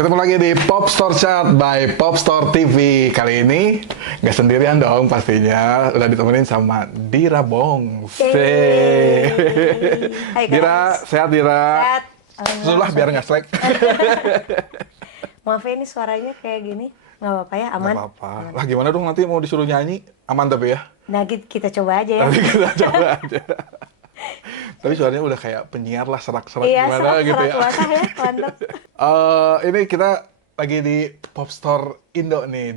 Ketemu lagi di Pop Store Chat by Pop Store TV. Kali ini nggak sendirian dong pastinya. Udah ditemenin sama Dira Bong. Hai Dira, guys. sehat Dira? Sehat. Sudah biar nggak slack. Maaf ya, ini suaranya kayak gini. Nggak apa-apa ya, aman? Nggak apa-apa. Lah gimana dong nanti mau disuruh nyanyi? Aman tapi ya? Nah, kita coba aja ya. Nanti kita coba aja. Tapi suaranya udah kayak penyiar lah, serak-serak Iya, gimana gitu ya. basah ya, mantap. Ini kita lagi di Pop Store Indo nih.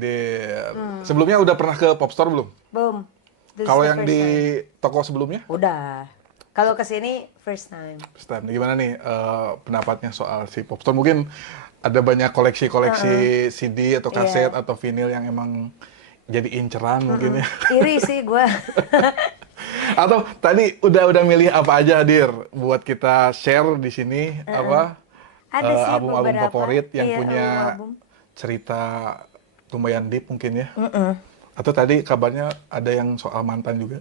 Sebelumnya udah pernah ke Pop Store belum? Boom. This is Kalau the yang first di time. toko sebelumnya? Udah. Kalau kesini, first time. First time. Gimana nih pendapatnya soal si Pop Store? Mungkin ada banyak koleksi-koleksi CD atau kaset Iya. atau vinyl yang emang jadi inceran mungkin ya. Iri sih gue. Atau tadi udah milih apa aja, Dir, buat kita share di sini apa Ada sih album-album beberapa. favorit yang Iya, punya album-album. cerita lumayan deep mungkin ya. Atau tadi kabarnya ada yang soal mantan juga.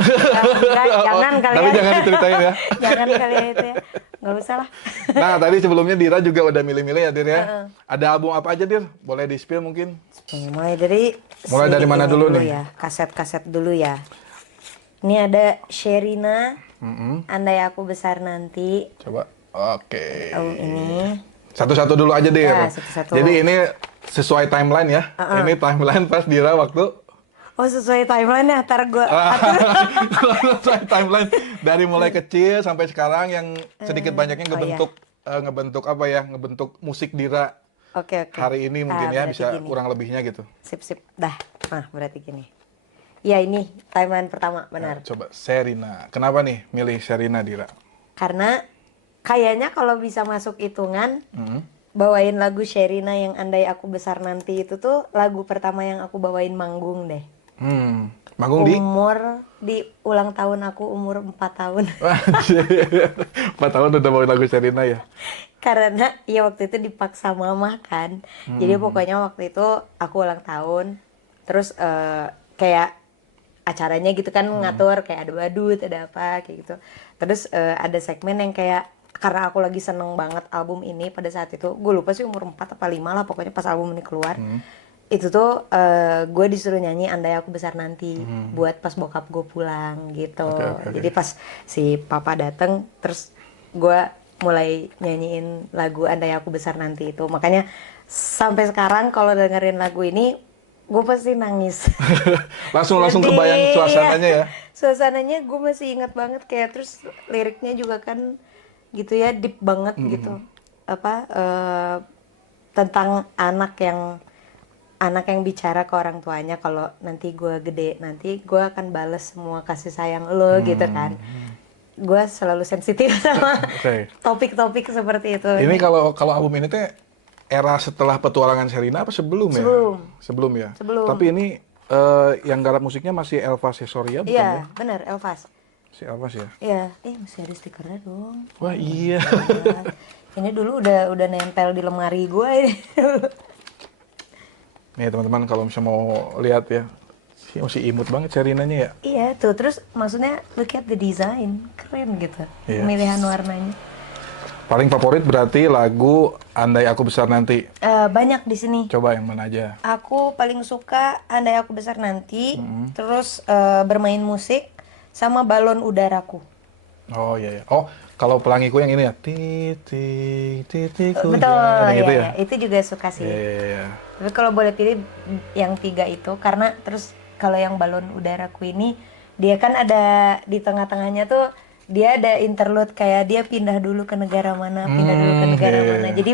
Jangan kali Tapi ya. jangan diceritain ya. Jangan kali ya itu ya. Nggak usah lah. Nah, tadi sebelumnya Dira juga udah milih-milih ya, Dir ya. Ada album apa aja, Dir? Boleh di-spill mungkin? Mulai dari Mulai dari si mana ini dulu nih? ya, kaset-kaset dulu ya. Ini ada Sherina, Andai Aku Besar Nanti. Coba. Oke. Album ini. Satu-satu dulu aja, Dir. Ya, satu-satu. Jadi ini sesuai timeline ya. Ini timeline pas Dira waktu Oh, sesuai timeline ya, ntar gue sesuai timeline dari mulai kecil sampai sekarang yang sedikit banyaknya ngebentuk apa ya? Ngebentuk musik Dira Oke. hari ini mungkin ya, Berarti bisa gini. kurang lebihnya gitu. Sip. Dah, nah berarti gini. Ya ini timeline pertama, benar. Coba Sherina. Kenapa nih milih Sherina, Dira? Karena kayaknya kalau bisa masuk hitungan, bawain lagu Sherina yang Andai Aku Besar Nanti itu tuh lagu pertama yang aku bawain manggung deh. Manggung di? Di ulang tahun aku umur 4 tahun. 4 tahun udah bawain lagu Sherina ya? Karena ya waktu itu dipaksa mama kan. Jadi pokoknya waktu itu aku ulang tahun. Terus kayak acaranya gitu kan ngatur kayak ada badut, ada apa kayak gitu. Terus ada segmen yang kayak karena aku lagi seneng banget album ini pada saat itu. Gue lupa sih umur 4 apa 5 lah pokoknya pas album ini keluar. Itu tuh gue disuruh nyanyi Andai Aku Besar Nanti buat pas bokap gue pulang gitu. Oke. Jadi pas si papa dateng terus gue mulai nyanyiin lagu Andai Aku Besar Nanti itu. Makanya sampai sekarang kalau dengerin lagu ini gue pasti nangis. langsung Jadi, kebayang suasananya ya? Suasananya gue masih ingat banget kayak terus liriknya juga kan gitu ya deep banget gitu. Apa tentang anak yang bicara ke orang tuanya kalau nanti gue gede nanti gue akan bales semua kasih sayang lo gitu kan. Gue selalu sensitif sama topik-topik seperti itu. Ini kalau album ini teh era setelah petualangan Sherina apa sebelum ya? Sebelum ya. Sebelum. Tapi ini yang garap musiknya masih Elva Sesoria bukan ya? Iya, benar Elvas. Si Elvas ya. Iya, masih ada stikernya dong. Wah iya. Ini dulu udah nempel di lemari gue ini. Nih teman-teman kalau misalnya mau lihat ya, masih imut banget Sherinanya ya. Iya tuh, terus maksudnya look at the design, keren gitu. Iya. Pemilihan warnanya. Paling favorit berarti lagu Andai Aku Besar Nanti. Banyak di sini. Coba yang mana aja? Aku paling suka Andai Aku Besar Nanti, terus bermain musik sama balon udaraku. Oh iya. Oh kalau Pelangiku yang ini ya. Titik titik Betul, hujan, ya, gitu ya. itu juga suka sih. Iya. Tapi kalau boleh pilih yang 3 itu karena terus kalau yang balon udaraku ini dia kan ada di tengah-tengahnya tuh dia ada interlude kayak dia pindah dulu ke negara mana, pindah dulu ke negara mana. Jadi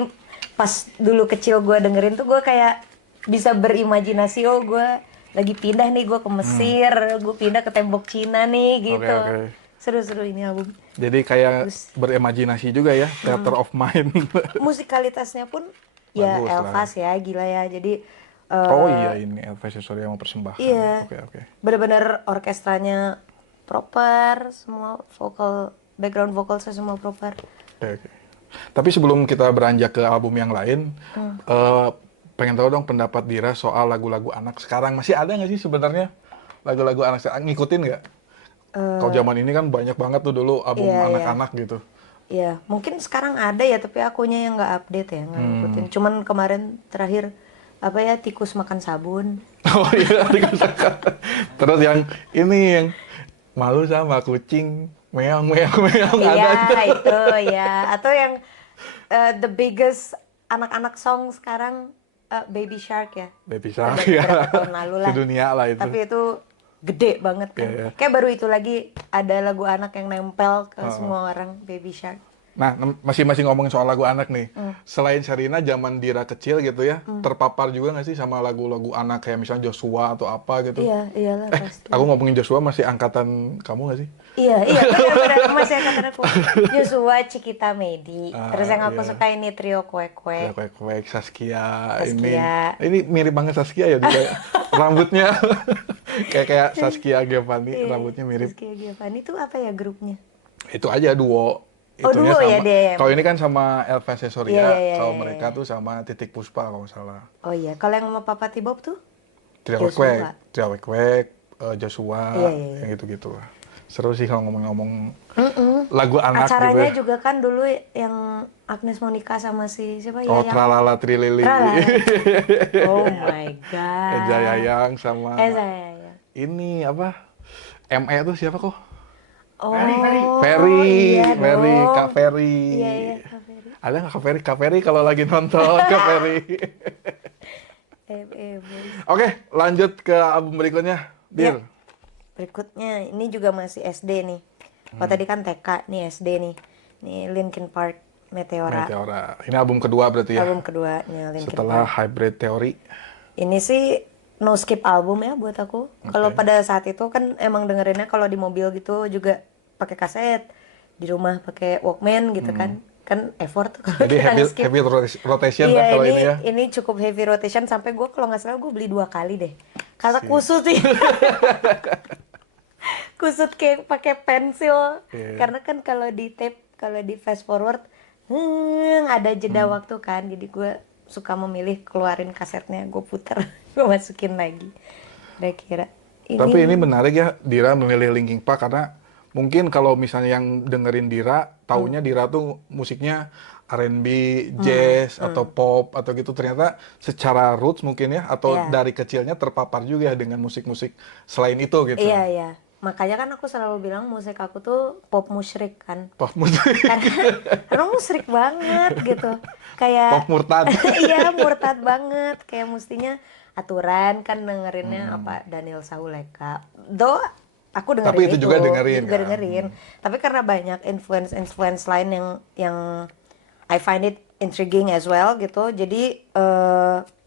pas dulu kecil gue dengerin tuh gue kayak bisa berimajinasi oh gue lagi pindah nih gue ke Mesir, gue pindah ke tembok Cina nih gitu. Oke. Seru-seru ini album. Jadi kayak berimajinasi juga ya, theater of mind. Musikalitasnya pun ya Bagus lah. Elvas ya gila ya. Jadi Oh iya ini Elva Sesoria mau persembahkan. Iya. Oke. bener-bener orkestranya proper, semua background vocalnya semua proper. Oke. Tapi sebelum kita beranjak ke album yang lain, pengen tahu dong pendapat Dira soal lagu-lagu anak sekarang. Masih ada nggak sih sebenarnya lagu-lagu anak sekarang? Ngikutin nggak? Kalau zaman ini kan banyak banget tuh dulu album Iya, anak-anak gitu. Iya, mungkin sekarang ada ya, tapi akunya yang nggak update ya, nggak ngikutin. Cuman kemarin terakhir apa ya, tikus makan sabun. Oh iya, terus yang ini yang malu sama kucing, meong meong meong Iya, ada tuh. itu ya. Atau yang the biggest anak-anak song sekarang, Baby Shark ya. Baby Itu Shark dari ya, berapa tahun lalu lah. sedunia lah itu. Tapi itu gede banget kan. Iya, iya. Kayak baru itu lagi ada lagu anak yang nempel ke semua orang, Baby Shark. Nah, masih ngomongin soal lagu anak nih. Selain Sherina, zaman Dira kecil gitu ya, terpapar juga nggak sih sama lagu-lagu anak kayak misalnya Joshua atau apa gitu? Iya, iyalah pasti. Aku ngomongin Joshua masih angkatan kamu nggak sih? Iya, benar-benar masih angkatan aku. Joshua, Cikita Medi. Terus yang aku Iya. suka ini Trio Kue-Kue. Kayak kuek Saskia, Saskia. ini mirip banget Saskia ya juga. Rambutnya kayak Saskia Giovanni, rambutnya mirip. Saskia Giovanni itu apa ya grupnya? Itu aja duo. Oh, Itunya duo ya sama. dia. Kalau ini kan sama Elva Sesoria, Iya, kalau iya, mereka tuh sama Titik Puspa kalau nggak salah. Oh iya, kalau yang sama Papa Tibob tuh? Trio Joshua. Kwek, Joshua, Iya, iya, iya. yang gitu-gitu. Seru sih kalau ngomong-ngomong lagu anak Acaranya gitu ya. juga kan dulu yang Agnes Monica sama si siapa Oh, Yayang. Tralala Trilili. Tralala. Oh my god. Eza Yayang sama Yayang. ini apa? ME tuh siapa kok? Oh, Ferry, iya Ferry, dong. Kak Ferry. Iya, Kak Ferry. Ada nggak Kak Ferry? Kak Ferry kalau lagi nonton, Kak Ferry. Boys. Oke, lanjut ke album berikutnya, Dir. Iya. Berikutnya, ini juga masih SD nih. Kalau tadi kan TK, nih SD nih. Nih Linkin Park, Meteora. Meteora. Ini album kedua berarti ya? Album keduanya Linkin Setelah Park. Hybrid Theory. Ini sih no skip album ya buat aku. Kalau pada saat itu kan emang dengerinnya kalau di mobil gitu juga pakai kaset, di rumah pakai Walkman gitu kan effort tuh kalau Jadi kita heavy, skip. heavy rotation Iya, kan kalau ini ya? ini cukup heavy rotation sampai gue kalau nggak salah gue beli 2 kali deh karena kusut sih. Kusut kayak pakai pensil. Iya. Karena kan kalau di tape, kalau di fast forward ada jeda waktu kan, jadi gue suka memilih keluarin kasetnya, gue puter, gue masukin lagi. Kira-kira Tapi ini menarik ya, Dira memilih Linkin Park karena mungkin kalau misalnya yang dengerin Dira, taunya Dira tuh musiknya R&B, jazz, atau pop, atau gitu. Ternyata secara roots mungkin ya, atau Iya. dari kecilnya terpapar juga ya dengan musik-musik selain itu gitu. Iya. Makanya kan aku selalu bilang musik aku tuh pop musyrik kan. Pop musik, Karena musyrik banget gitu. Kayak pop murtad. iya, murtad banget. Kayak mestinya aturan kan dengerinnya apa Daniel Sahuleka. Aku dengerin Tapi itu juga dengerin, juga kan? dengerin. Tapi karena banyak influence lain yang I find it intriguing as well gitu. Jadi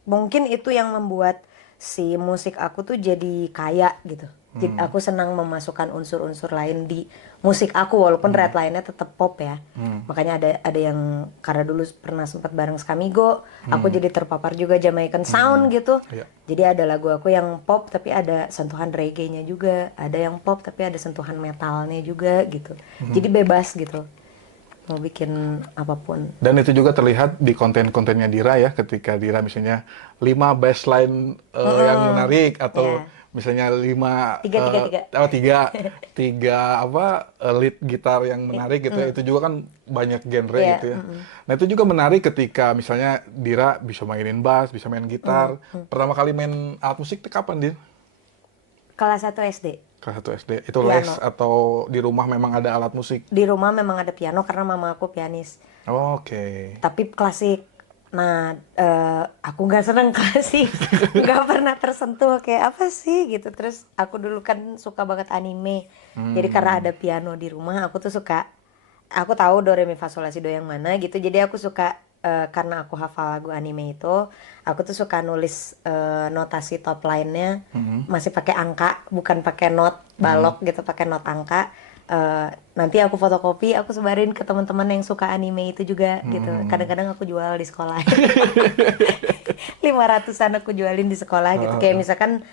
mungkin itu yang membuat si musik aku tuh jadi kaya gitu. Jadi aku senang memasukkan unsur-unsur lain di musik aku walaupun redline-nya tetap pop ya. Makanya ada yang karena dulu pernah sempat bareng Skamigo, aku jadi terpapar juga Jamaican sound gitu. Iya. Jadi ada lagu aku yang pop tapi ada sentuhan reggae-nya juga, ada yang pop tapi ada sentuhan metalnya juga gitu. Jadi bebas gitu. Mau bikin apapun. Dan itu juga terlihat di konten-kontennya Dira ya, ketika Dira misalnya 5 bassline yang menarik, atau misalnya 5 tiga apa lead gitar yang menarik gitu ya, itu juga kan banyak genre Iya, gitu ya. Nah itu juga menarik ketika misalnya Dira bisa mainin bass, bisa main gitar. Pertama kali main alat musik itu kapan, Dir? Kelas 1 SD. Kelas 1 SD. Itu Piano. les atau di rumah memang ada alat musik? Di rumah memang ada piano karena mama aku pianis. Oke. Tapi klasik. Nah, aku nggak seneng klasik, nggak pernah tersentuh kayak apa sih gitu. Terus aku dulu kan suka banget anime, jadi karena ada piano di rumah, aku tuh suka. Aku tahu do re mi fa sol la si do yang mana gitu. Jadi aku suka karena aku hafal lagu anime itu, aku tuh suka nulis notasi top line-nya masih pakai angka, bukan pakai not balok gitu, pakai not angka. Nanti aku fotokopi, aku sebarin ke teman-teman yang suka anime itu juga gitu. Kadang-kadang aku jual di sekolah. 500-an aku jualin di sekolah gitu. Kayak misalkan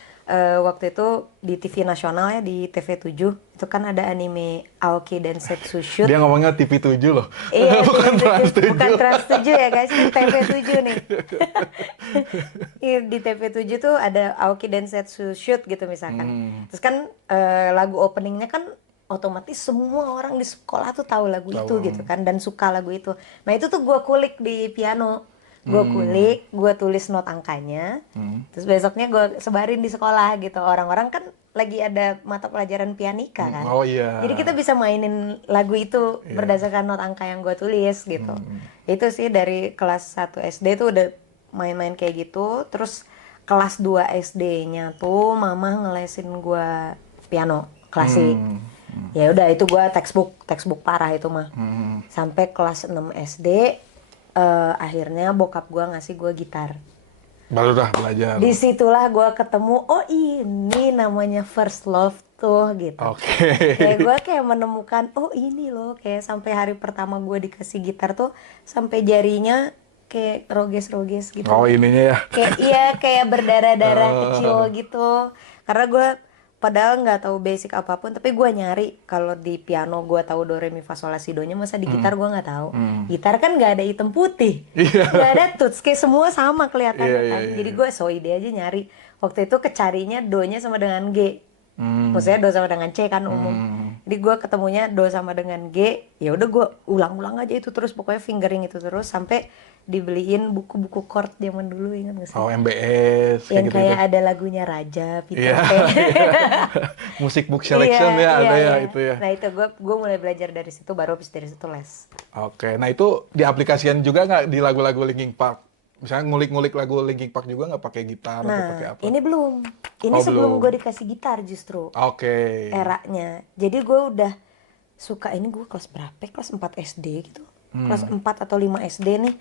waktu itu di TV nasional ya, di TV7 itu kan ada anime Aoki dan Setsu Shoot. Dia ngomongnya TV7 loh. Iya, Bukan Trans7. bukan Trans7 ya guys, ini TV7 nih. Iya, di TV7 tuh ada Aoki dan Setsu Shoot gitu misalkan. Terus kan lagu openingnya kan otomatis semua orang di sekolah tuh tahu lagu itu Tahu. gitu kan, dan suka lagu itu. Nah itu tuh gue kulik di piano, gue kulik, gue tulis not angkanya, terus besoknya gue sebarin di sekolah gitu. Orang-orang kan lagi ada mata pelajaran pianika kan, Oh iya. jadi kita bisa mainin lagu itu Iya. berdasarkan not angka yang gue tulis gitu. Itu sih dari kelas 1 SD tuh udah main-main kayak gitu. Terus kelas 2 SD-nya tuh mama ngelesin gue piano klasik. Ya udah itu gue textbook parah itu mah. Sampai kelas 6 SD akhirnya bokap gue ngasih gue gitar. Baru dah belajar. Disitulah gue ketemu, oh ini namanya first love tuh gitu. Oke. Kayak gue kayak menemukan, oh ini loh, kayak sampai hari pertama gue dikasih gitar tuh sampai jarinya kayak roges-roges gitu. Oh ininya ya. Kayak iya kayak berdarah-darah kecil gitu. Karena gue padahal nggak tahu basic apapun, tapi gue nyari kalau di piano gue tahu do re mi fa sol la si do nya, masa di gitar gue nggak tahu. Gitar kan nggak ada hitam putih, Iya. nggak ada tuts, kayak semua sama kelihatannya Iya, kan. iya, Jadi iya. gue so ide aja nyari. Waktu itu kecarinya do nya sama dengan G. Maksudnya do sama dengan C kan umum. Jadi gue ketemunya do sama dengan G, ya udah gue ulang-ulang aja itu terus, pokoknya fingering itu terus sampai dibeliin buku-buku chord zaman dulu, ingat gak sih? Oh MBS kayak Yang gitu. kayak ada lagunya Raja, Iya. Peter Pan. Musik book selection ya ada ya itu ya. Nah itu gue mulai belajar dari situ, baru habis dari situ les. Oke, nah itu diaplikasikan juga nggak di lagu-lagu Linkin Park? Misalnya ngulik-ngulik lagu Linkin Park juga nggak pakai gitar atau pakai Nah apa? ini belum, ini Oh, sebelum belum. gue dikasih gitar justru Oke. eranya. Jadi gue udah suka ini, gue kelas berapa? Kelas 4 SD gitu. Kelas 4 atau 5 SD nih.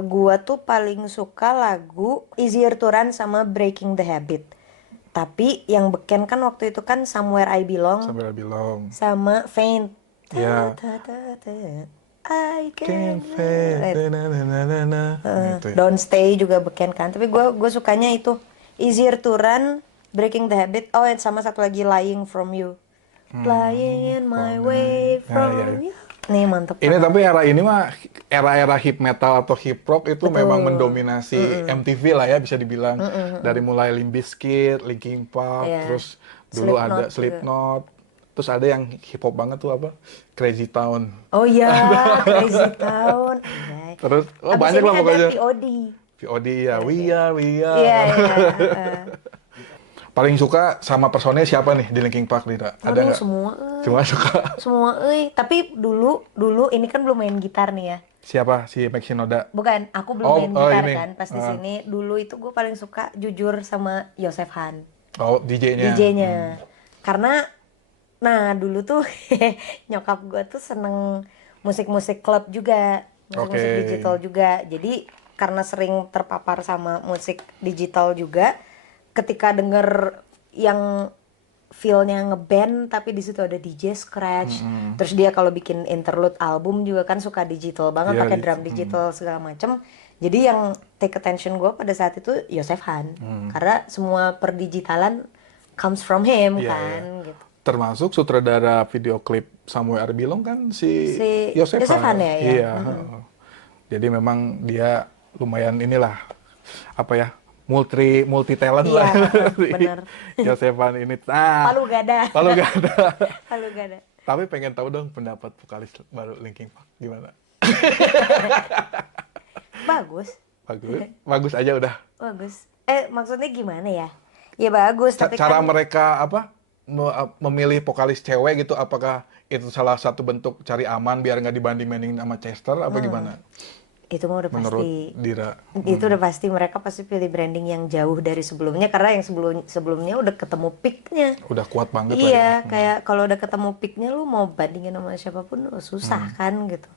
Gua tuh paling suka lagu Easier to Run sama Breaking the Habit. Tapi yang beken kan waktu itu kan Somewhere I Belong Sambil bilang. sama Faint. Ya. I Can can fade. wait. Na, na, na, na, na. Gitu ya. Don't Stay juga beken kan. Tapi gue sukanya itu Easier to Run, Breaking the Habit. Oh, and sama satu lagi Lying From You. Lying in my way from iya, iya. you. Nih mantep. Ini tapi era ini mah era-era hip metal atau hip rock itu Betul. memang mendominasi MTV lah ya bisa dibilang. Dari mulai Limp Bizkit, Linkin Park, Iya. terus dulu Slipknot ada juga. Slipknot. Terus ada yang hip hop banget tuh apa? Crazy Town. Oh iya, Crazy Town. Anjay. Terus Abis banyak ini lah pokoknya. ada POD. VOD ya, We Are. Iya, iya. Paling suka sama personel siapa nih di Linkin Park, Dita? Ada Aduh, nggak? semua Cuma suka semua Tapi dulu ini kan belum main gitar nih ya. siapa? Si Mike Shinoda. Bukan, aku belum Oh, main oh, gitar ini. kan pas di sini. Dulu itu gue paling suka jujur sama Yosef Han, Oh, DJ-nya. DJ-nya. Karena nah dulu tuh nyokap gue tuh seneng musik-musik klub juga, musik-musik Oke. digital juga. Jadi karena sering terpapar sama musik digital juga, ketika denger yang feel-nya ngeband tapi di situ ada DJ scratch. Terus dia kalau bikin interlude album juga kan suka digital banget, Iya, pakai drum digital segala macem. Jadi yang take attention gue pada saat itu Yosef Han, karena semua perdigitalan comes from him Iya, kan iya. gitu. Termasuk sutradara video klip Somewhere I Belong kan si Yosef Han ya, ya. Iya. Jadi memang dia lumayan inilah apa ya? multi talent Iya, lah. bener. Yosef Han ini. Nah, Palu gada. Palu gada. Palu gada. Tapi pengen tahu dong pendapat vokalis baru Linkin Park gimana? Bagus, Bagus. Bagus aja udah. bagus. Maksudnya gimana ya? Ya bagus, tapi Cara kan mereka apa memilih vokalis cewek gitu, apakah itu salah satu bentuk cari aman biar nggak dibanding-bandingin sama Chester apa gimana? itu mah udah Menurut pasti. Dira. Itu udah pasti, mereka pasti pilih branding yang jauh dari sebelumnya, karena yang sebelumnya udah ketemu peaknya. Udah kuat banget lah ya. Iya, kayak kalau udah ketemu peaknya lu mau bandingin sama siapapun susah kan gitu.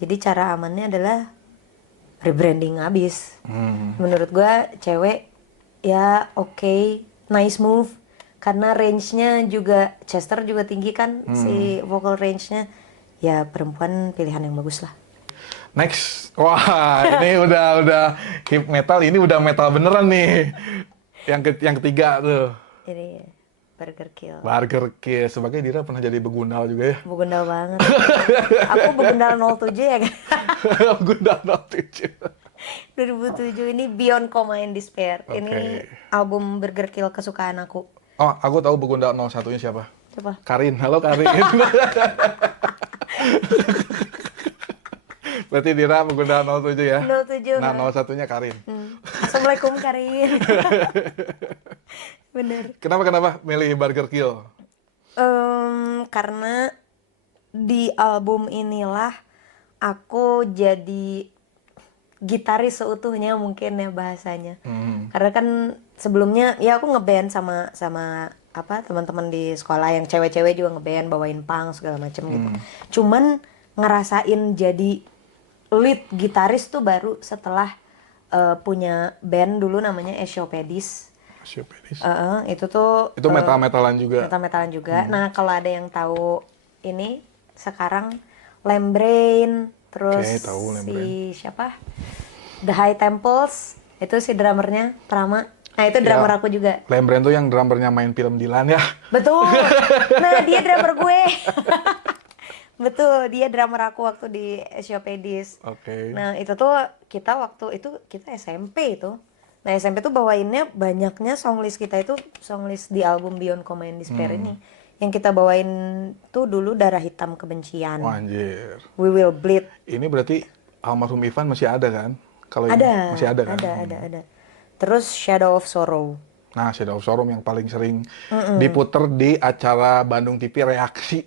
Jadi cara amannya adalah rebranding abis. Menurut gua cewek ya oke, nice move, karena range-nya juga Chester juga tinggi kan, si vocal range-nya. Ya perempuan pilihan yang bagus lah. Next. Wah, ini udah hip metal, ini udah metal beneran nih. Yang ketiga tuh. Ini Burger Kill. Burger Kill. Sebagai Dira pernah jadi begundal juga ya. Begundal banget. Aku begundal 07 ya kan. Begundal 07. 2007 ini Beyond Coma and Despair. Ini Oke. album Burger Kill kesukaan aku. Oh, aku tahu begundal 01-nya siapa. Coba. Karin, halo Karin. Berarti Dira pengguna 07 ya? 07. Nah, 01-nya Karin. Assalamualaikum Karin. Bener. Kenapa milih Burger Kill? Karena di album inilah aku jadi gitaris seutuhnya mungkin ya bahasanya. Karena kan sebelumnya ya aku ngeband sama apa teman-teman di sekolah yang cewek-cewek juga ngeband bawain punk segala macem gitu. Cuman ngerasain jadi lead gitaris tuh baru setelah punya band dulu namanya Esiopedis. Siopedis. Itu tuh Itu metal-metalan juga. metal-metalan juga. Nah, kalau ada yang tahu ini sekarang Lembrain, terus Oke, tahu Lembrain. siapa? The High Temples, itu si drummernya Prama. Nah, itu drummer Ya, aku juga. Lembrain tuh yang drummernya main film Dilan ya. Betul. Nah, dia drummer gue. Betul, dia drummer aku waktu di Esiopedis. Oke. Nah, itu tuh kita waktu itu kita SMP itu. Nah, SMP tuh bawainnya banyaknya songlist kita itu songlist di album Beyond Coma and Despair ini. Yang kita bawain tuh dulu Darah Hitam Kebencian. Wah, anjir. We Will Bleed. Ini berarti almarhum Ivan masih ada kan? Kalau ini Ada. masih ada kan? Ada. Terus Shadow of Sorrow. Nah, Shadow of Sorrow yang paling sering diputer di acara Bandung TV Reaksi.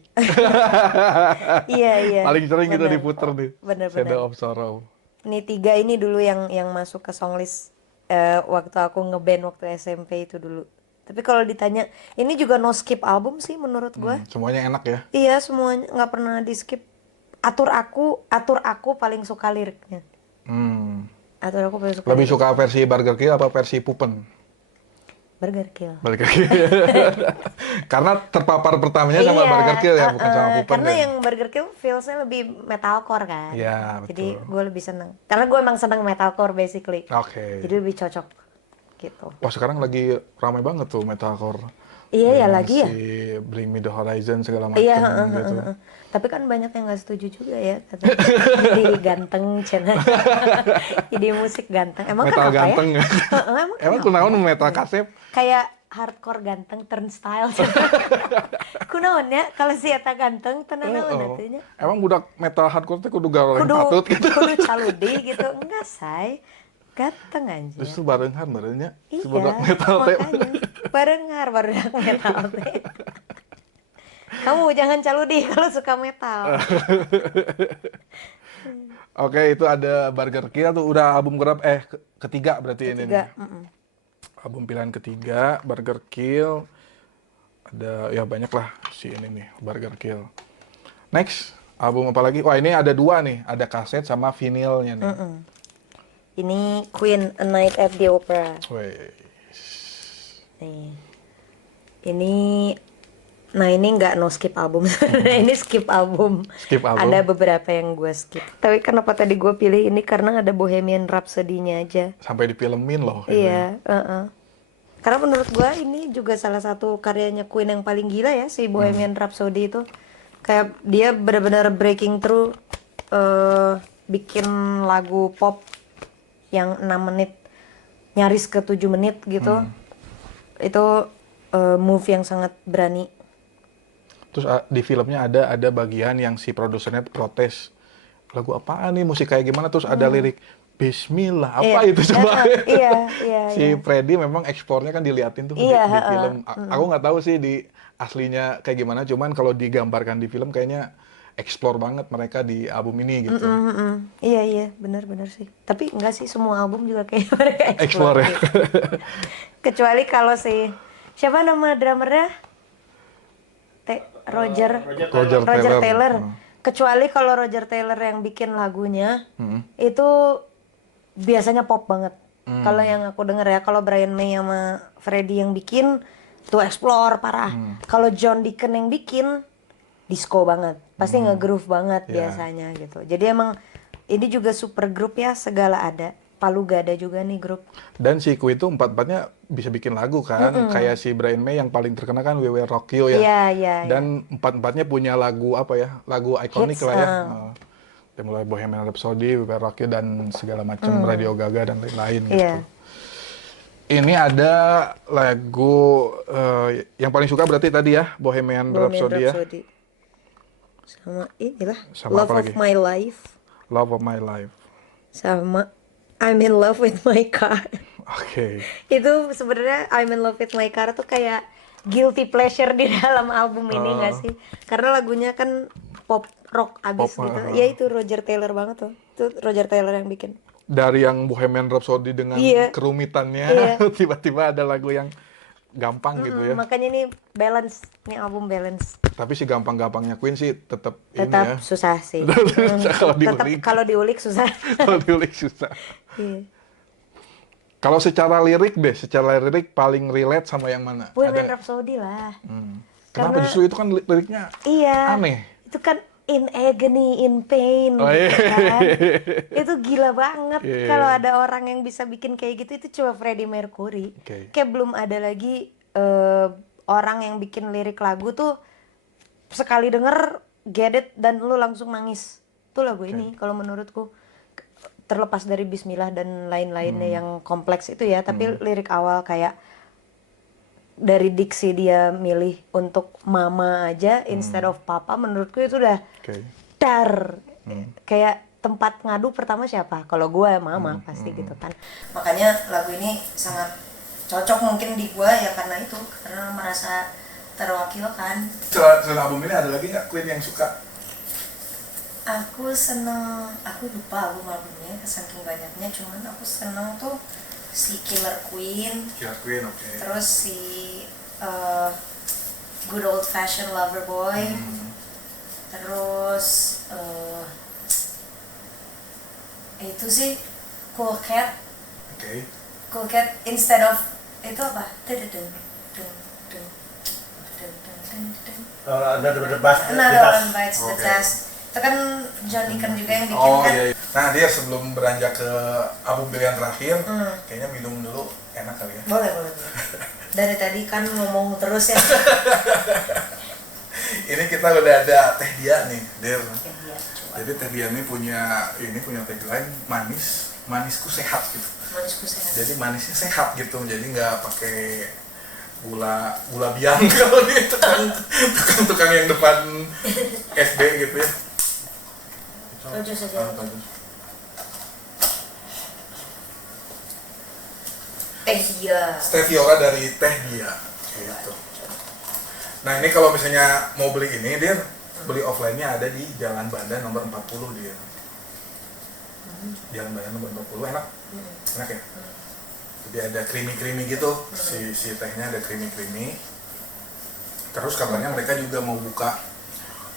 Iya. Paling sering kita Bener. diputer nih. Bener. Shadow of Sorrow. Ini 3 ini dulu yang masuk ke songlist waktu aku ngeband waktu SMP itu dulu. Tapi kalau ditanya, ini juga no skip album sih menurut gua. Semuanya enak ya. Iya, semuanya nggak pernah di skip. Atur aku paling suka liriknya. Atur aku paling suka. Lebih suka versi Burger Kill apa versi Pupen? Burger Kill. Burger Kill. Karena terpapar pertamanya sama Burger Kill ya, bukan sama Pupen. Karena kan? yang Burger Kill feelsnya lebih metalcore kan. Iya, Jadi betul. gue lebih seneng. Karena gue emang seneng metalcore basically. Oke. Jadi lebih cocok gitu. Wah, sekarang lagi ramai banget tuh metalcore. Iya ya Dengan lagi ya. Si Bring Me The Horizon segala macam Iya, gitu. Tapi kan banyak yang nggak setuju juga ya katanya. Jadi ganteng cina. Jadi musik ganteng. Emang Metal kenapa ganteng. ya? Emang Emang kenapa? kunaon metal kasep? Kayak hardcore ganteng turnstile. Kunaon ya kalau si eta ganteng tenan naon Oh. atunya. Emang budak metal hardcore teh kudu gawe Kudu patut gitu. kudu caludi gitu. Enggak, say. Ganteng anjir. Justru barengan barennya si Iya, budak metal teh. makanya. Barengar barudak metal teh. Kamu jangan caludi kalau suka metal. Oke, itu ada Burger Kill tuh udah album ketiga berarti ini nih. Ketiga. Album pilihan ketiga, Burger Kill. Ada ya banyak lah si ini nih, Burger Kill. Next, album apa lagi? Wah, ini ada 2 nih, ada kaset sama vinilnya nih. Ini Queen A Night at the Opera. Wih. Nih. Nah ini nggak no skip album. Ini skip album. Skip album. Ada beberapa yang gue skip. Tapi kenapa tadi gue pilih ini karena ada Bohemian Rhapsody-nya aja. Sampai difilmin loh. ini. Iya. Karena menurut gue ini juga salah satu karyanya Queen yang paling gila ya si Bohemian Rhapsody itu. Kayak dia benar-benar breaking through, bikin lagu pop yang 6 menit nyaris ke 7 menit gitu. Itu move yang sangat berani. Terus di filmnya ada bagian yang si produsernya protes. Lagu apaan nih, musik kayak gimana? Terus ada lirik Bismillah, apa Iya. itu coba? Iya. Si Freddy memang eksplornya kan diliatin tuh Iya, di film. Aku nggak tahu sih di aslinya kayak gimana, cuman kalau digambarkan di film kayaknya eksplor banget mereka di album ini gitu. Iya, benar sih. Tapi enggak sih semua album juga kayak mereka Explore ya. gitu. Kecuali kalau si siapa nama drummernya? Roger Taylor. Kecuali kalau Roger Taylor yang bikin lagunya itu biasanya pop banget. Kalau yang aku denger ya, kalau Brian May sama Freddie yang bikin tuh explore parah. Kalau John Deacon yang bikin disco banget. Pasti nge-groove banget biasanya gitu. Jadi emang ini juga super grup ya, segala ada. Palu Gada juga nih grup. Dan si Queen itu 4-4-nya bisa bikin lagu kan. Kayak si Brian May yang paling terkenal kan We Will Rock You ya. Iya. Dan 4-4-nya punya lagu apa ya? Lagu ikonik Hits, lah ya. Dari mulai Bohemian Rhapsody, We Will Rock You dan segala macam Radio Gaga dan lain-lain gitu. Iya. Ini ada lagu yang paling suka berarti tadi ya, Bohemian Bohemian Rhapsody ya, Rhapsody. Sama inilah sama Love apa of lagi? My Life. Love of My Life. Sama I'm in love with my car. Oke. Itu sebenarnya I'm in love with my car tuh kayak guilty pleasure di dalam album ini nggak sih? Karena lagunya kan pop rock Pop. abis gitu. Ya itu Roger Taylor banget tuh. Itu Roger Taylor yang bikin. Dari yang Bohemian Rhapsody dengan Iya. kerumitannya, Iya. tiba-tiba ada lagu yang gampang gitu ya. Makanya ini balance, ini album balance. Tapi si gampang-gampangnya Queen sih tetap ini Tetap ya. susah sih. Susah kalau Tetap diulik. kalau diulik susah. Kalau diulik susah. Iya. Kalau secara lirik deh, secara lirik paling relate sama yang mana? Bohemian Ada. Rhapsody lah. Kenapa Karena- justru itu kan liriknya Iya. aneh? Itu kan in agony, in pain, Oh, gitu iya. kan. Itu gila banget. Iya. Kalau ada orang yang bisa bikin kayak gitu, itu cuma Freddie Mercury. Oke. Kayak belum ada lagi orang yang bikin lirik lagu tuh sekali denger get it dan lu langsung nangis. Itu lagu ini kalau menurutku. Terlepas dari Bismillah dan lain-lainnya yang kompleks itu ya, tapi lirik awal kayak dari diksi dia milih untuk mama aja instead of papa, menurutku itu udah Oke. dar. Kayak tempat ngadu pertama siapa? Kalau gue mama pasti gitu kan. Makanya lagu ini sangat cocok mungkin di gue ya karena itu, karena merasa terwakilkan. Selain album ini ada lagi nggak Queen yang suka? Aku seneng, aku lupa albumnya saking banyaknya, cuman aku seneng tuh si Killer Queen, Killer Queen, oke. terus si Good Old Fashioned Lover Boy, terus itu sih Cool Cat, Oke. Cool Cat instead of itu apa? Dun, dun, dun, dun, dun, dun, dun. Another Bites Another One Bites the Oke. Dust. Itu kan John Deacon juga yang bikin Oh kan. iya, iya. Nah dia sebelum beranjak ke album pilihan terakhir, kayaknya minum dulu enak kali ya. Boleh, boleh, boleh. Dari tadi kan ngomong terus ya. Ini kita udah ada Teh Dia nih, Der. Oke, dia coba. Jadi Teh Dia ini punya tagline manis, manisku sehat gitu. Manisku sehat. Jadi manisnya sehat gitu, jadi nggak pakai gula biang kalau di tukang yang depan SD gitu ya. Oh, jus aja. Dia. Steviora dari Teh Dia gitu. Nah ini kalau misalnya mau beli ini dia beli offline-nya ada di Jalan Banda nomor 40 dia. Jalan Banda nomor 40 enak. Enak ya? Jadi ada creamy gitu, si tehnya ada creamy. Terus kabarnya mereka juga mau buka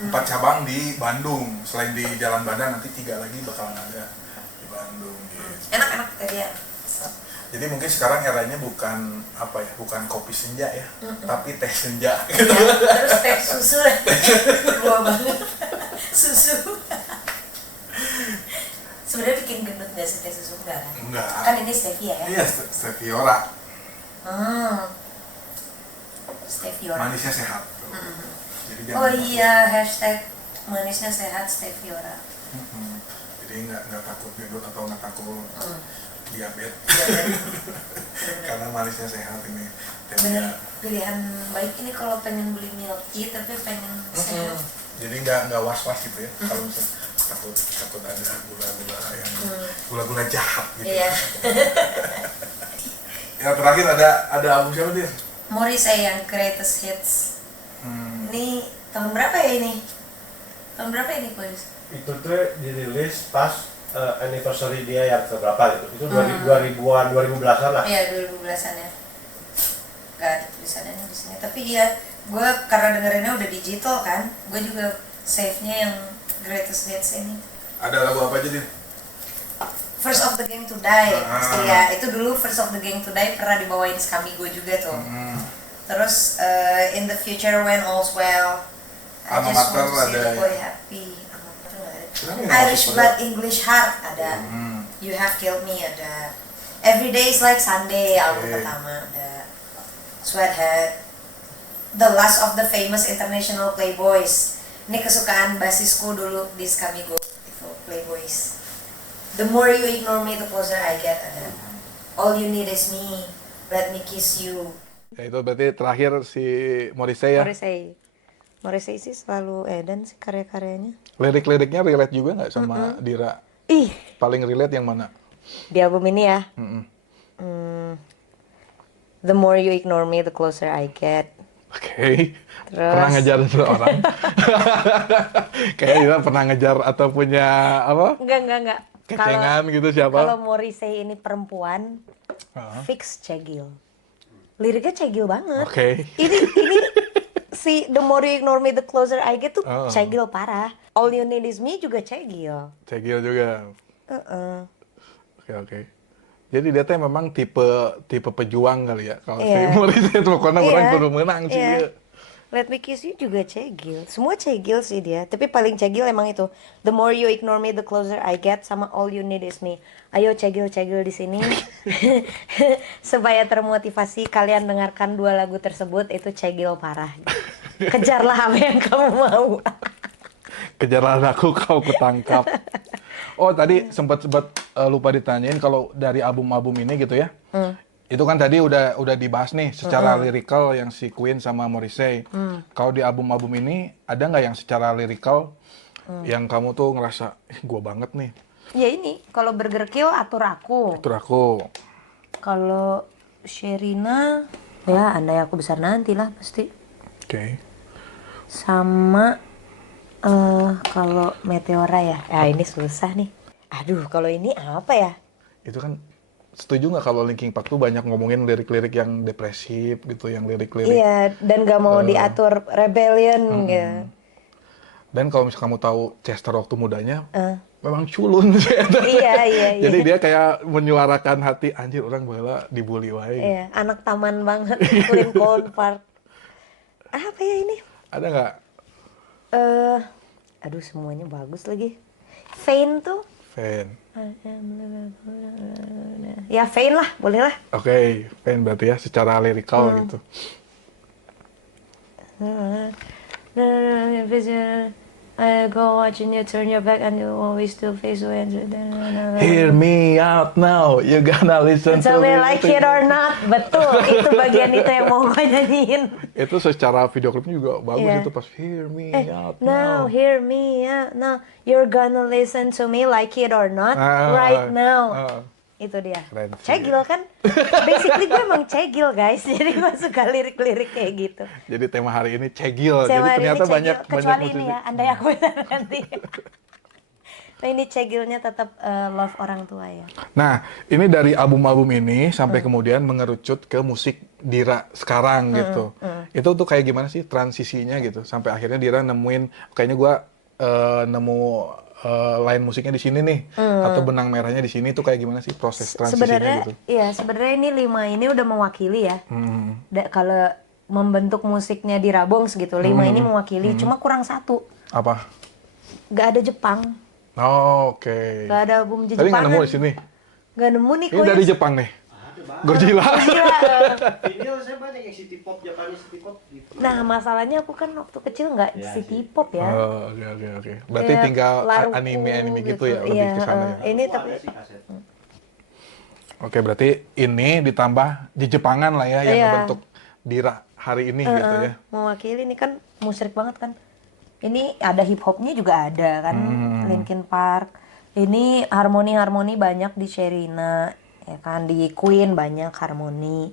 4 cabang di Bandung. Selain di Jalan Banda nanti 3 lagi bakalan ada di Bandung gitu. Enak-enak dia. Jadi mungkin sekarang eranya bukan kopi senja ya, tapi teh senja gitu. Terus teh susu. Gua banget. Susu. Sebenarnya bikin gendut nggak sih teh susu enggak kan? Enggak. Kan ini stevia ya. Iya, Steviora. Steviora. Manisnya sehat. Jadi Oh jangan iya, hashtag manisnya sehat Steviora. Jadi nggak takut gendut atau nggak takut diabetes karena manisnya sehat ini. Bener, pilihan baik ini kalau pengen beli milk tea tapi pengen sehat. Jadi nggak was-was gitu ya kalau misalnya takut ada gula-gula yang gula-gula jahat gitu. Iya. Yang terakhir ada album siapa dia? Morrissey yang Greatest Hits. Ini tahun berapa ya ini? Tahun berapa ini, Boys? itu tuh dirilis pas anniversary dia yang keberapa gitu. Itu 2000-an, 2010-an lah. Iya, 2010-an ya. Gak ada tulisannya di sini. Tapi iya, gue karena dengerinnya udah digital kan, gue juga save-nya yang Greatest Hits ini. Ada lagu apa aja dia? First of the Gang to Die, pasti ya. Itu dulu First of the Gang to Die pernah dibawain Skamigo juga tuh. Terus In the Future When All's Well, I Alma Just Mater Want to See ada the ya? Boy Happy. Alma Mater nggak ada. Kenapa nggak Irish masuk Blood English Heart ada. You Have Killed Me ada. Every Day is Like Sunday album Oke. pertama ada. Sweathead. The Last of the Famous International Playboys. Ini kesukaan basisku dulu di Skamigo itu Playboys. The More You Ignore Me, The Closer I Get ada. All You Need Is Me. Let Me Kiss You. Ya itu berarti terakhir si Morrissey ya. Morrissey sih selalu edan sih karya-karyanya. Lirik-liriknya relate juga nggak sama Dira? Ih, Paling relate yang mana? di album ini ya. Mm-mm. The More You Ignore Me, The Closer I Get. Oke. Terus- Pernah ngejar seseorang? Kayak Dira pernah ngejar atau punya apa? Enggak. Kecengan gitu siapa? Kalau Morrissey ini perempuan, fix cegil. Liriknya cegil banget. Oke. Ini si The More You Ignore Me, The Closer I Get tuh cegil parah. All You Need Is Me juga cegil. Cegil juga. Heeh. Oke. Jadi dia tuh memang tipe pejuang kali ya. Kalau si Iya. Morrissey itu pokoknya orang Iya. perlu menang sih Iya. dia. Let Me Kiss You juga cegil. Semua cegil sih dia. Tapi paling cegil emang itu. The More You Ignore Me, The Closer I Get sama All You Need Is Me. Ayo cegil-cegil di sini. Supaya termotivasi kalian dengarkan dua lagu tersebut, itu cegil parah. Kejarlah apa yang kamu mau. Kejarlah aku, kau kutangkap. Oh tadi sempat lupa ditanyain kalau dari album-album ini gitu ya. Itu kan tadi udah dibahas nih secara lirikal yang si Queen sama Morrissey. Kalau di album-album ini ada nggak yang secara lirikal yang kamu tuh ngerasa gue banget nih? Ya ini, kalau Burger Kill Atur Aku. Itu aku. Kalau Sherina, ya andai aku besar nanti lah pasti. Oke. Sama kalau Meteora ya. Ya ini susah nih. Aduh, kalau ini apa ya? Itu kan setuju nggak kalau Linkin Park tuh banyak ngomongin lirik-lirik yang depresif gitu, yang lirik-lirik. Iya, dan gak mau diatur rebellion gitu. Dan kalau misalnya kamu tahu Chester waktu mudanya, memang culun sih. Iya. Jadi dia kayak menyuarakan hati, anjir orang bala dibully wae. Iya, anak taman banget, Lincoln Park. Apa ya ini? Ada nggak? Aduh semuanya bagus lagi. Faint tuh? Fan. Ya Faint lah, boleh lah. Oke, fan berarti ya secara lirikal gitu. I go watching you turn your back and you always still face away. Hear me out now, you gonna listen Tell to me me. like it or not. Betul, itu bagian itu yang mau gue nyanyiin. Itu secara video klipnya juga bagus Iya. itu pas hear me out Now, now. hear me out now. You're gonna listen to me like it or not Ah, right now. ah. Itu dia. Keren sih. Cegil kan? Basically gue emang cegil guys. Jadi gue suka lirik-lirik kayak gitu. Jadi tema hari ini cegil. Saya Jadi hari ini ternyata cegil, banyak kecuali ini musisi. ya, andai aku benar nanti. Nah ini cegilnya tetap love orang tua ya. Nah, ini dari album-album ini sampai kemudian mengerucut ke musik Dira sekarang gitu. Itu tuh kayak gimana sih transisinya gitu sampai akhirnya Dira nemuin kayaknya gua nemu line musiknya di sini nih atau benang merahnya di sini tuh kayak gimana sih proses transisinya Sebenarnya gitu. iya, sebenarnya ini 5 ini udah mewakili ya. Kalau membentuk musiknya di Rabongs gitu, 5 ini mewakili, cuma kurang satu. Apa? Gak ada Jepang. Oh, oke. Gak ada album Tadi nggak Jepangan. nemu di sini. Gak nemu nih Ini dari Jepang nih. Godzilla. Video saya banyak yang city pop, Japanese city pop gitu. Nah masalahnya aku kan waktu kecil nggak city pop ya. Oh, oke. Berarti Kayak tinggal Laruku anime gitu ya, lebih Iya, ke sana ya. Ini Aku tapi ada sih kaset. Oke, berarti ini ditambah di Jepangan lah ya yang Iya. ngebentuk Dira hari ini gitu ya. mewakili ini kan musrik banget kan. Ini ada hip hopnya juga ada kan, Linkin Park. Ini harmoni banyak di Sherina, ya kan, di Queen banyak harmoni.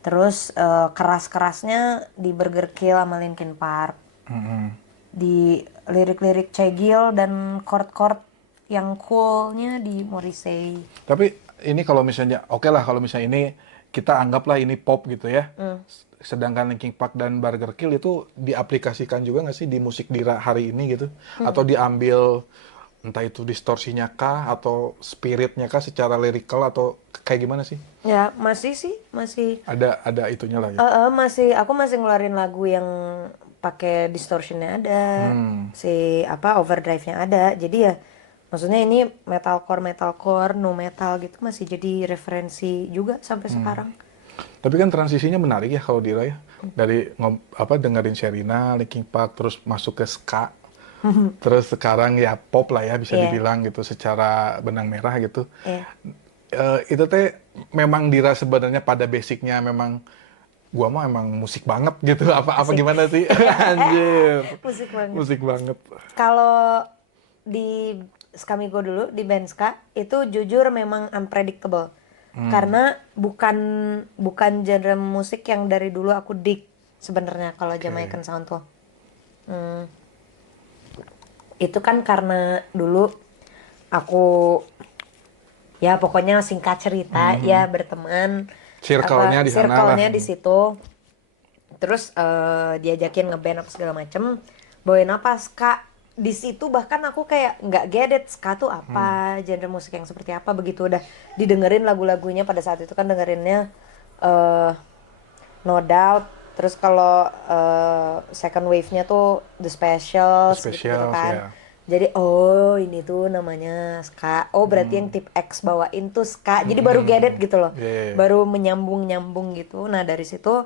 Terus keras-kerasnya di Burger Kill sama Linkin Park. Di lirik-lirik cegil dan chord-chord yang coolnya di Morrissey. Tapi ini kalau misalnya, oke lah kalau misalnya ini kita anggaplah ini pop gitu ya. Sedangkan Linkin Park dan Burger Kill itu diaplikasikan juga nggak sih di musik Dira hari ini gitu? Atau diambil entah itu distorsinya kah atau spiritnya kah secara lirikal atau kayak gimana sih? Ya masih sih, masih. Ada itunya lah ya. Aku masih ngeluarin lagu yang pakai distortionnya ada, si overdrive-nya ada. Jadi ya maksudnya ini metalcore, nu metal gitu masih jadi referensi juga sampai sekarang. Tapi kan transisinya menarik ya kalau Dira ya. Dari dengerin Sherina, Linkin Park terus masuk ke ska. Terus sekarang ya pop lah ya bisa Iya. dibilang gitu secara benang merah gitu. Iya. itu teh memang Dira sebenarnya pada basicnya memang gua mah emang musik banget gitu. Apa Asik. gimana sih? Anjir. Musik banget. Musik banget. Kalau di Skamigo dulu di Benska itu jujur memang unpredictable. Karena bukan genre musik yang dari dulu aku dig sebenarnya kalau Jamaican Sound tuh. Hmm, itu kan karena dulu aku ya pokoknya singkat cerita ya berteman Circle-nya di sana lah. circle-nya di situ. Terus diajakin ngeband apa segala macem, bawain apa ska. Di situ bahkan aku kayak nggak get it ska tuh apa, genre musik yang seperti apa. Begitu udah didengerin lagu-lagunya pada saat itu kan dengerinnya No Doubt. Terus kalau second wave-nya tuh The Specials, The gitu Specials, kan. ya. Jadi oh ini tuh namanya ska. Oh berarti yang tip X bawain tuh ska. Jadi baru get it gitu loh. Iya, iya, iya. Baru menyambung gitu. Nah dari situ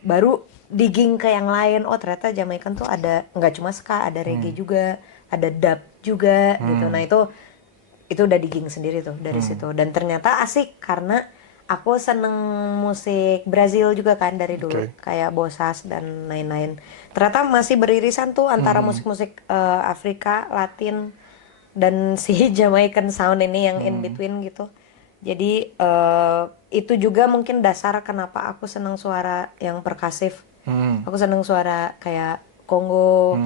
baru digging ke yang lain. Oh ternyata Jamaican tuh ada nggak cuma ska, ada reggae juga, ada dub juga gitu. Nah itu udah digging sendiri tuh dari situ. Dan ternyata asik karena aku seneng musik Brazil juga kan dari dulu, Oke. kayak Bossas dan lain-lain. Ternyata masih beririsan tuh antara musik-musik Afrika, Latin, dan si Jamaican Sound ini yang in between gitu. Jadi itu juga mungkin dasar kenapa aku seneng suara yang perkasif. Aku seneng suara kayak Kongo,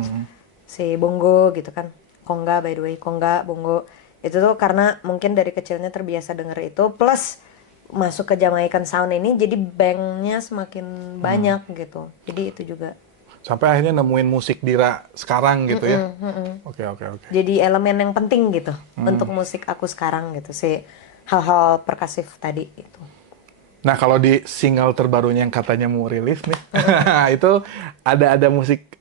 si bongo gitu kan. Konga by the way, konga, bongo. Itu tuh karena mungkin dari kecilnya terbiasa denger itu, plus masuk ke Jamaican Sound ini jadi bangnya semakin banyak gitu. Jadi itu juga. Sampai akhirnya nemuin musik Dira sekarang gitu ya. Oke, oke, oke. Jadi elemen yang penting gitu untuk musik aku sekarang gitu sih, hal-hal perkasif tadi itu. Nah, kalau di single terbarunya yang katanya mau rilis nih, itu ada musik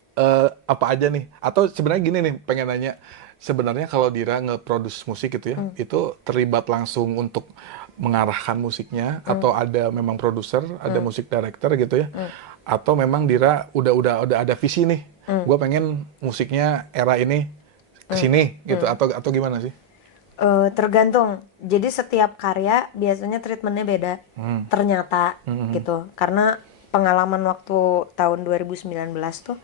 apa aja nih? Atau sebenarnya gini nih, pengen nanya, sebenarnya kalau Dira nge-produce musik gitu ya, itu terlibat langsung untuk mengarahkan musiknya, atau ada memang produser, ada musik director gitu ya, atau memang Dira udah ada visi nih, gue pengen musiknya era ini kesini gitu, atau gimana sih? Tergantung. Jadi setiap karya biasanya treatmentnya beda. Ternyata gitu. Karena pengalaman waktu tahun 2019 tuh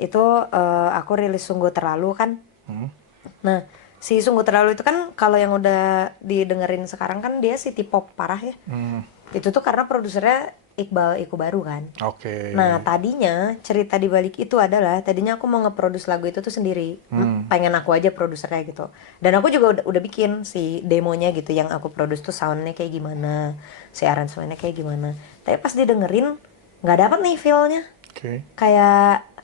itu aku rilis Sungguh Terlalu kan. Nah, si Sungguh Terlalu itu kan kalau yang udah didengerin sekarang kan dia city pop parah ya. Itu tuh karena produsernya Iqbal Iku Baru kan. Oke. Nah tadinya cerita di balik itu adalah tadinya aku mau nge-produce lagu itu tuh sendiri. Pengen aku aja produsernya gitu. Dan aku juga udah bikin si demonya gitu yang aku produce tuh soundnya kayak gimana, si aransemennya kayak gimana. Tapi pas didengerin nggak dapat nih feel-nya. Oke.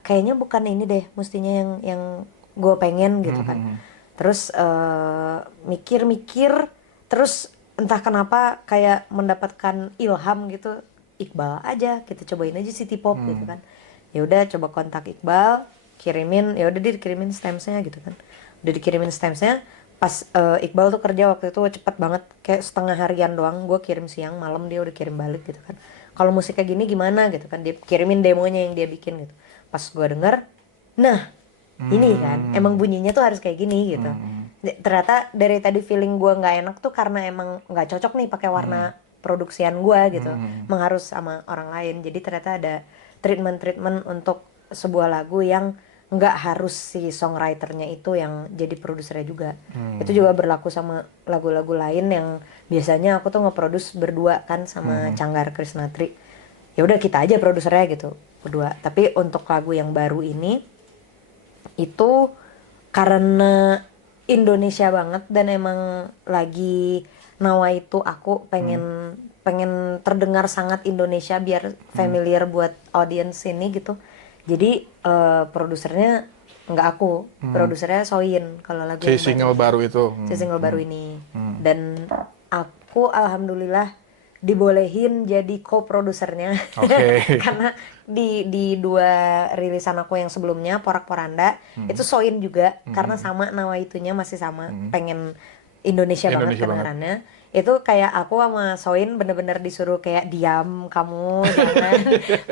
Kayaknya bukan ini deh, mestinya yang gue pengen gitu kan. Terus mikir-mikir, terus entah kenapa kayak mendapatkan ilham gitu. Iqbal aja, kita cobain aja city pop gitu kan. Ya udah coba kontak Iqbal, kirimin, ya udah dikirimin stemsnya gitu kan. Udah dikirimin stemsnya, pas Iqbal tuh kerja waktu itu cepet banget, kayak setengah harian doang. Gue kirim siang, malam dia udah kirim balik gitu kan. Kalau musiknya gini gimana gitu kan, dia kirimin demonya yang dia bikin gitu. Pas gue denger, nah ini kan, emang bunyinya tuh harus kayak gini gitu. Ternyata dari tadi feeling gue nggak enak tuh karena emang nggak cocok nih pakai warna produksian gue gitu, mengharus sama orang lain. Jadi ternyata ada treatment untuk sebuah lagu yang nggak harus si songwriternya itu yang jadi produsernya juga. Itu juga berlaku sama lagu-lagu lain yang biasanya aku tuh nge-produce berdua kan sama Canggar Krisnatri. Ya udah kita aja produsernya gitu berdua. Tapi untuk lagu yang baru ini itu karena Indonesia banget dan emang lagi nawa itu aku pengen terdengar sangat Indonesia biar familiar buat audience ini gitu. Jadi produsernya nggak aku, produsernya Soin kalau lagu Si yang single baru itu. si single baru ini. Dan aku alhamdulillah dibolehin jadi co-produsernya. Oke. Karena di dua rilisan aku yang sebelumnya Porak Poranda itu Soin juga karena sama nawa itunya masih sama, pengen Indonesia banget Indonesia banget. kedengarannya. Itu kayak aku sama Soin bener-bener disuruh kayak diam kamu, jangan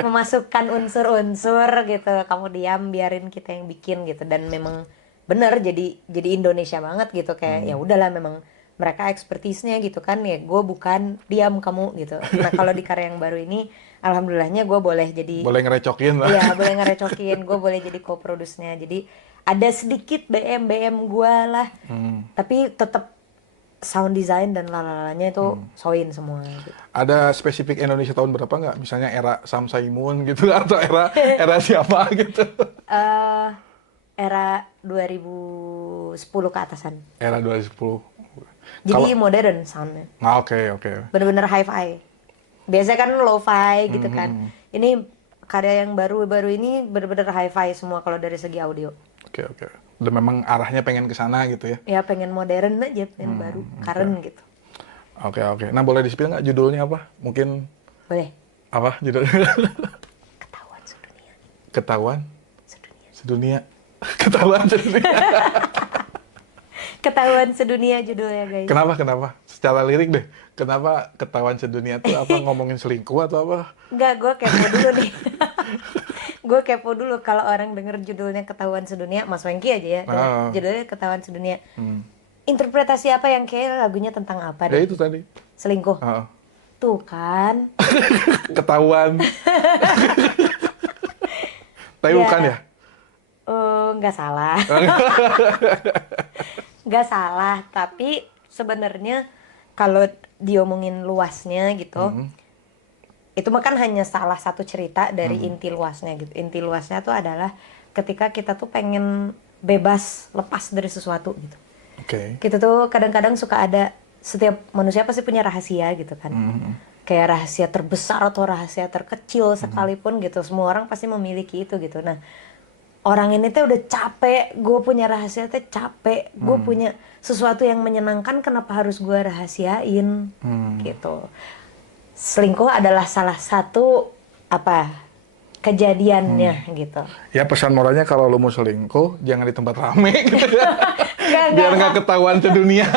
memasukkan unsur-unsur gitu, kamu diam biarin kita yang bikin gitu. Dan memang bener jadi Indonesia banget gitu, kayak ya udahlah memang mereka expertise-nya gitu kan, ya gue bukan diam kamu gitu. Nah kalau di karya yang baru ini alhamdulillahnya gue boleh jadi, Boleh ngerecokin lah. iya boleh ngerecokin, gue boleh jadi co-produce-nya, jadi ada sedikit BM gue lah, tapi tetap sound design dan lalalanya itu soin semua gitu. Ada spesifik Indonesia tahun berapa nggak? Misalnya era Sam Saimun gitu atau era siapa gitu? Era 2010 ke atasan. Era 2010. Jadi modern soundnya. Nah, oke. Bener-bener hi-fi. Biasanya kan lo-fi gitu kan. Ini karya yang baru-baru ini bener-bener hi-fi semua kalau dari segi audio. Oke. Udah memang arahnya pengen ke sana gitu ya. Ya pengen modern aja, pengen baru, current gitu. Oke. Nah, boleh di-spill nggak judulnya apa? Mungkin Boleh. apa judulnya? Ketahuan sedunia. Ketahuan Sedunia. sedunia. Ketahuan sedunia. Ketahuan sedunia judulnya guys. Kenapa? Secara lirik deh. Kenapa ketahuan sedunia tuh apa ngomongin selingkuh atau apa? Enggak, gue kepo dulu nih. Gue kepo dulu kalau orang denger judulnya Ketahuan Sedunia, Mas Wengki aja ya. Judulnya Ketahuan Sedunia. Interpretasi apa yang kayak lagunya tentang apa Ya deh? itu tadi. Selingkuh. Heeh. Tuh kan. Ketahuan. Tapi Ya. bukan ya? Nggak salah. Nggak salah, tapi sebenarnya kalau diomongin luasnya gitu, itu mah kan hanya salah satu cerita dari inti luasnya gitu. Inti luasnya tuh adalah ketika kita tuh pengen bebas, lepas dari sesuatu gitu. Oke. Kita tuh kadang-kadang suka ada, setiap manusia pasti punya rahasia gitu kan. Kayak rahasia terbesar atau rahasia terkecil sekalipun gitu, semua orang pasti memiliki itu gitu. Nah, orang ini tuh udah capek, gue punya rahasia tuh capek, gue punya sesuatu yang menyenangkan, kenapa harus gue rahasiain gitu. Selingkuh adalah salah satu kejadiannya gitu. Ya pesan moralnya kalau lu mau selingkuh jangan di tempat rame gitu. Enggak. Biar nggak ketahuan sedunia.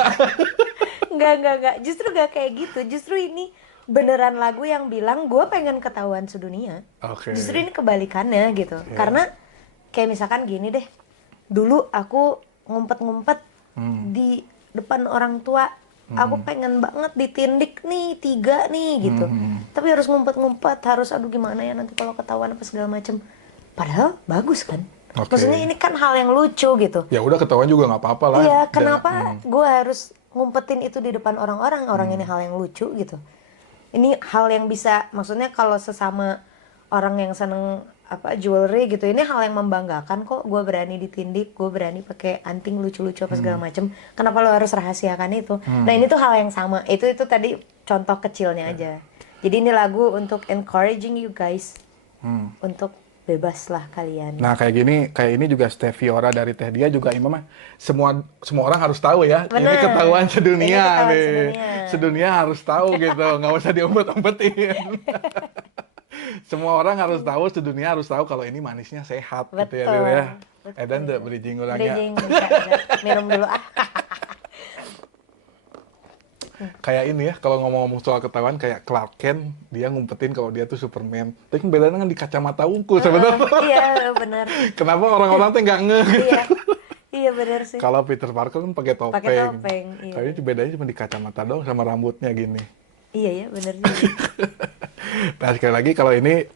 Enggak. Justru gak kayak gitu. Justru ini beneran lagu yang bilang gue pengen ketahuan sedunia. Oke. Justru ini kebalikannya gitu. Karena kayak misalkan gini deh. Dulu aku ngumpet-ngumpet di depan orang tua. Aku pengen banget ditindik nih 3 nih gitu. Tapi harus ngumpet-ngumpet, harus aduh gimana ya nanti kalau ketahuan apa segala macem. Padahal bagus kan. Oke. Maksudnya ini kan hal yang lucu gitu. Ya udah ketahuan juga nggak apa-apa lah. Iya, kenapa gue harus ngumpetin itu di depan orang-orang? Orang ini hal yang lucu gitu. Ini hal yang bisa, maksudnya kalau sesama orang yang seneng jewelry gitu, ini hal yang membanggakan kok. Gue berani ditindik, gue berani pakai anting lucu-lucu apa segala macem. Kenapa lo harus rahasiakan itu? Nah ini tuh hal yang sama. Itu tadi contoh kecilnya aja. Jadi ini lagu untuk encouraging you guys untuk bebaslah kalian. Nah kayak ini juga Steviora dari Teh Dia juga Imam mah semua orang harus tahu ya. Bener. Ini ketahuan sedunia Ini ketahuan nih. sedunia. Sedunia harus tahu gitu, nggak usah diompet-ompetin. Semua orang harus tahu, sedunia harus tahu kalau ini manisnya sehat gitu ya, Dew ya. Betul. Edan tuh bridging orangnya. Bridging, bisa. Minum dulu Kayak ini ya, kalau ngomong-ngomong soal ketahuan kayak Clark Kent, dia ngumpetin kalau dia tuh Superman. Tapi kan bedanya kan di kacamata ungu sebenarnya. Iya benar. Kenapa orang-orang tuh nggak ngeh? Iya benar sih. Kalau Peter Parker kan pakai topeng. Pakai topeng, iya. Kayaknya bedanya cuma di kacamata doang sama rambutnya gini. Iya benar juga. Nah sekali lagi kalau ini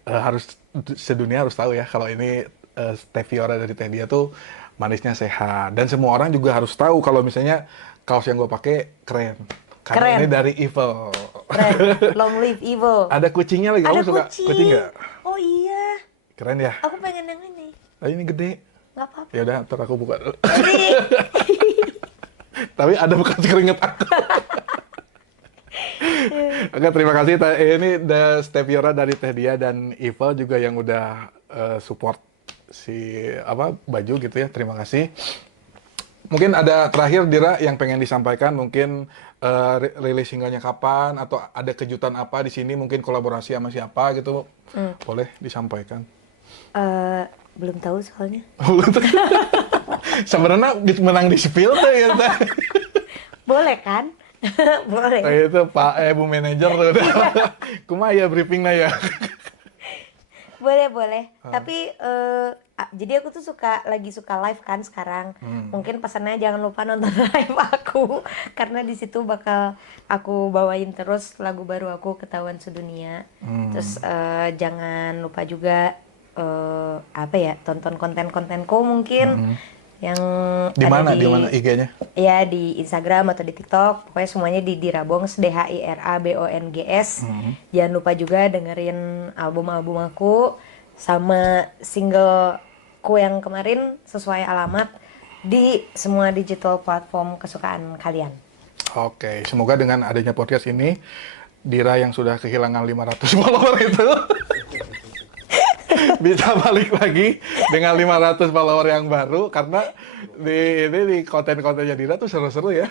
sedunia harus tahu ya kalau ini Steviora dari Teh Dia tuh manisnya sehat, dan semua orang juga harus tahu kalau misalnya kaos yang gue pakai keren. Karena Keren. ini dari Evil. Keren. Long live evil. Ada kucingnya lagi. Ada Kamu suka kucing nggak? Oh iya. Keren ya. Aku pengen yang ini. Ini gede. Nggak apa-apa. Ya udah, ntar aku buka dulu. Jadi, Tapi ada bekas keringet aku. Oke, terima kasih. Ini The Steviora dari Teh Dia dan Evil juga yang udah support si baju gitu ya. Terima kasih. Mungkin ada terakhir Dira yang pengen disampaikan, mungkin rilis singlenya kapan atau ada kejutan apa di sini, mungkin kolaborasi sama siapa gitu. Boleh disampaikan. belum tahu soalnya. Sebenarnya menang di spill tuh ya. Boleh kan? Boleh. Kayak itu Pak Bu manajer tuh. Kumaha ya briefing ya. Boleh. Tapi jadi aku tuh lagi suka live kan sekarang. Mungkin pesannya jangan lupa nonton live aku karena di situ bakal aku bawain terus lagu baru aku Ketahuan Sedunia. Terus jangan lupa juga tonton konten-kontenku mungkin yang Di ada mana IG-nya? ya di Instagram atau di TikTok, pokoknya semuanya di Dirabongs, DHIRABONGS. Jangan lupa juga dengerin album-album aku sama singleku yang kemarin Sesuai Alamat di semua digital platform kesukaan kalian. Oke, semoga dengan adanya podcast ini Dira yang sudah kehilangan 500 follower itu bisa balik lagi dengan 500 follower yang baru, karena di konten-kontennya Dira tuh seru-seru ya.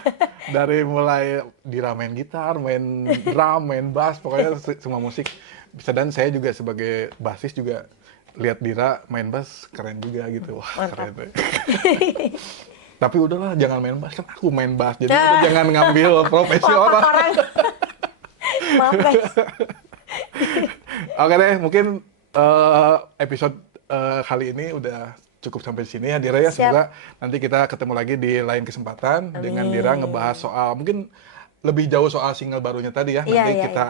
Dari mulai Dira main gitar, main drum, main bass, pokoknya semua musik bisa. Dan saya juga sebagai bassis juga lihat Dira main bass keren juga gitu. Wah, Mantap. keren. Tapi udahlah, jangan main bass, kan aku main bass. Jadi udah jangan ngambil profesi Lapak orang. orang. Maaf guys. Oke deh, mungkin episode kali ini udah cukup sampai di sini ya Dira ya. Siap. Semoga nanti kita ketemu lagi di lain kesempatan dengan Dira ngebahas soal mungkin lebih jauh soal single barunya tadi ya. Iya, Nanti iya, kita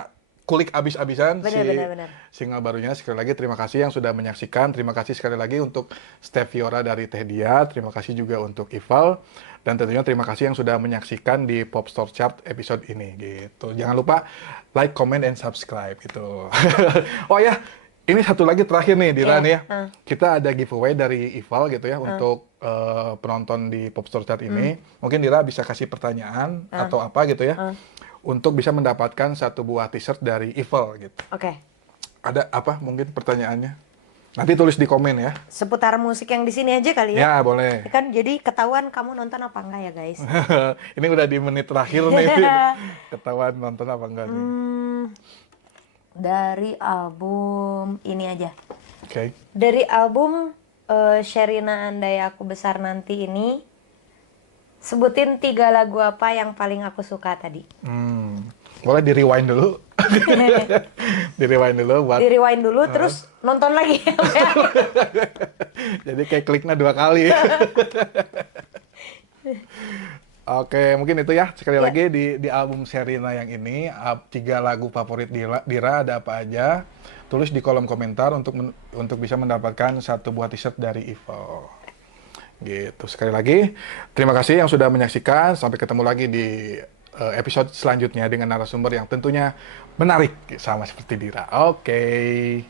kulik abis-abisan Benar. single barunya. Sekali lagi terima kasih yang sudah menyaksikan. Terima kasih sekali lagi untuk Steph Fiora dari Teh Dia. Terima kasih juga untuk Ival. Dan tentunya terima kasih yang sudah menyaksikan di Pop Store Chart episode ini gitu. Jangan lupa like, comment, and subscribe gitu. Oh ya, ini satu lagi terakhir nih Dira nih ya. Kita ada giveaway dari Ival gitu ya untuk penonton di Pop Store Chart ini. Mungkin Dira bisa kasih pertanyaan atau apa gitu ya. Untuk bisa mendapatkan satu buah t-shirt dari Ival gitu. Oke. Ada apa mungkin pertanyaannya? Nanti tulis di komen ya. Seputar musik yang di sini aja kali ya. Ya, boleh. Kan jadi ketahuan kamu nonton apa enggak ya guys. Ini udah di menit terakhir nih. Ketahuan nonton apa enggak nih. Dari album ini aja. Oke. Dari album Sherina Andai Aku Besar Nanti ini, sebutin 3 lagu apa yang paling aku suka tadi. Boleh di rewind dulu. Di rewind dulu buat. Di rewind dulu terus nonton lagi. Jadi kayak kliknya 2 kali. Oke, mungkin itu ya. Sekali lagi di album Sherina yang ini 3 lagu favorit Dira ada apa aja? Tulis di kolom komentar untuk bisa mendapatkan satu buah t-shirt dari Ival. Gitu. Sekali lagi, terima kasih yang sudah menyaksikan. Sampai ketemu lagi di episode selanjutnya dengan narasumber yang tentunya menarik sama seperti Dira. Oke.